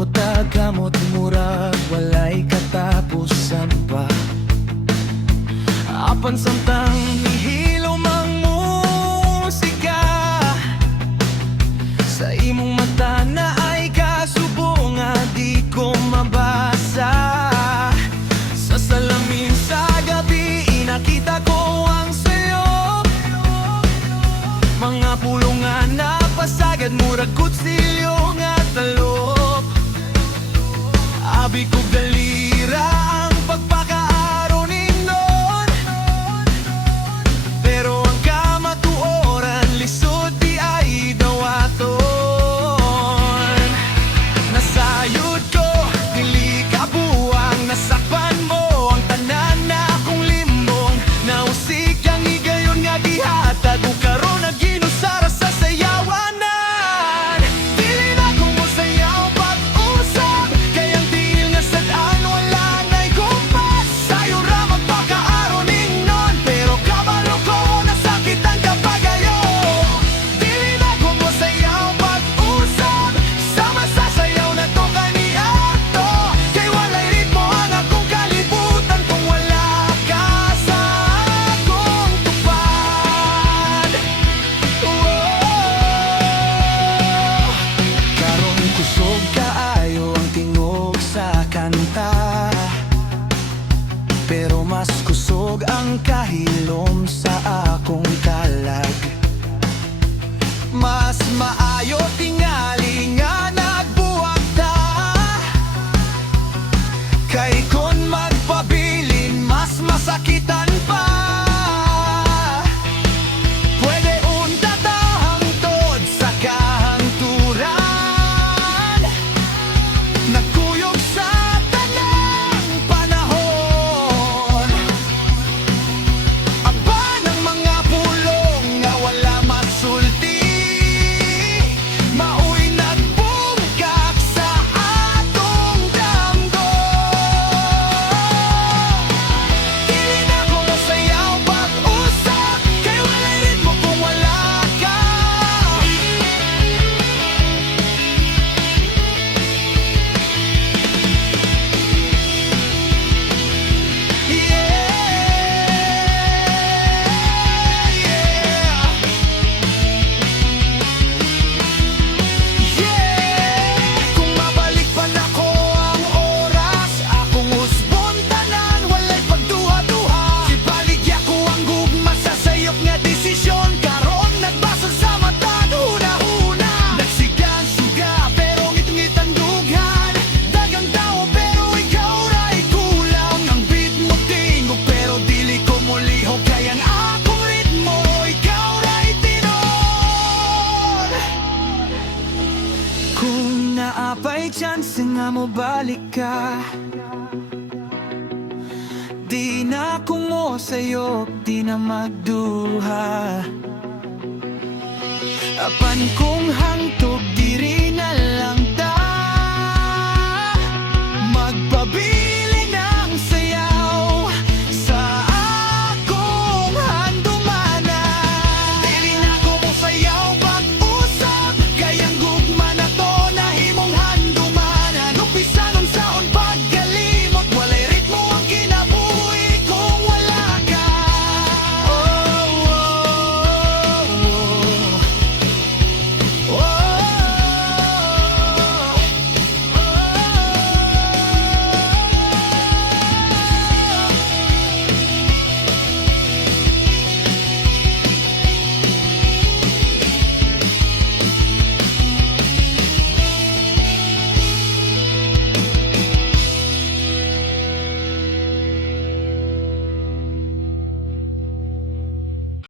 puta kamot murag walay katapusan pa. Apan samtang nihilo mang musika sa imong mata na ay kasubo nga di ko mabasa. Sa salamin sa gabi nakita ko ang sayo, mga pulungan na pasagad murag kutsilyo nga talop. Abi ko galira ang pagpakaaro nindon, pero ang kamatuoran lisod di ay dawaton. Nasayod ko, dili ka buwang, nasakpan mo ang tanan na akong limbong. Nausik ang igayon nga gihatag o karon na ginusara sa sayawanan. Dili na ko mo sayaw pag-usap, kayang tiil nga sadaan wala na'y kumpas. Sayo ra magpakaaro ningnon, pero kabalo ko nasakit ang kapagayo. Dili na ko mo sayaw pag-usap, sama sa sayaw na to kaniadto. Kay walay ritmo ang akong kalibutan kung wala ka sa akong tupad. Karon kusog kaayo ang tingog sa kanta, pero mas kusog ang kahilom sa akong kalag. Mas maayo tingali nga nagbuwag ta, kay kon magpabilin mas masakitan pa. Pwede unta ta hangtod sa kahangturan, nagkuyog sa tanang panahon. Aba ng mga pulong nga wala masulti, maoy nagbungkak sa atong damgo. Dili na ko masayaw pag-usap, kay walay ritmo kung wala ka. Kung mabalik pa na ko ang oras, akong usbon tanan walay pagduha-duha. Ibaligya ko ang gugma sa sayop nga desisyon, karon nagbasol sa mata huna-huna. Nagsigang suga pero ngit-ngit ang dughan, dagang tao pero ikaw ray kulang. Ang beat mo tingog pero dili ko mulihog, kaya ang akong ritmo ikaw ray tinon. Kung naapay chance nga mo balik ka, di na ko mo sayop, di na magduha. Apan kung hangtog